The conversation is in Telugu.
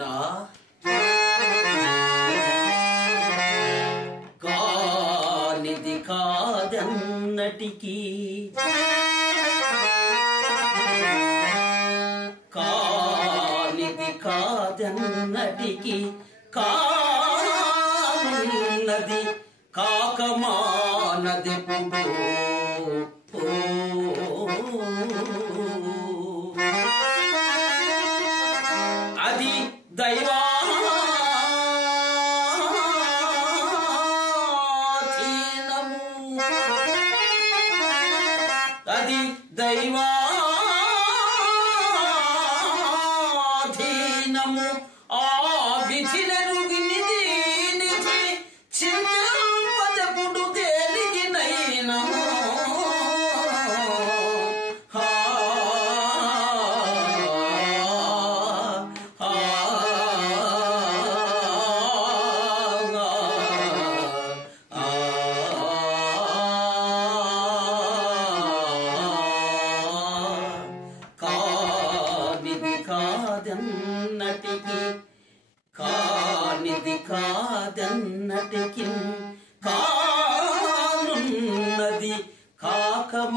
రామచంద్ర కానిది కాదన్నటికి కానిది కాదన్నటికి కానున్నది కాకమానదెప్పుడు అది దైవాధీనము అది దైవాధీనము ఆ విధినెరుగినిది నిధి చింతపదపుడు తేలిగినైనా కానిది కాదన్నటికి కానున్నది కాకమానదెప్పుడు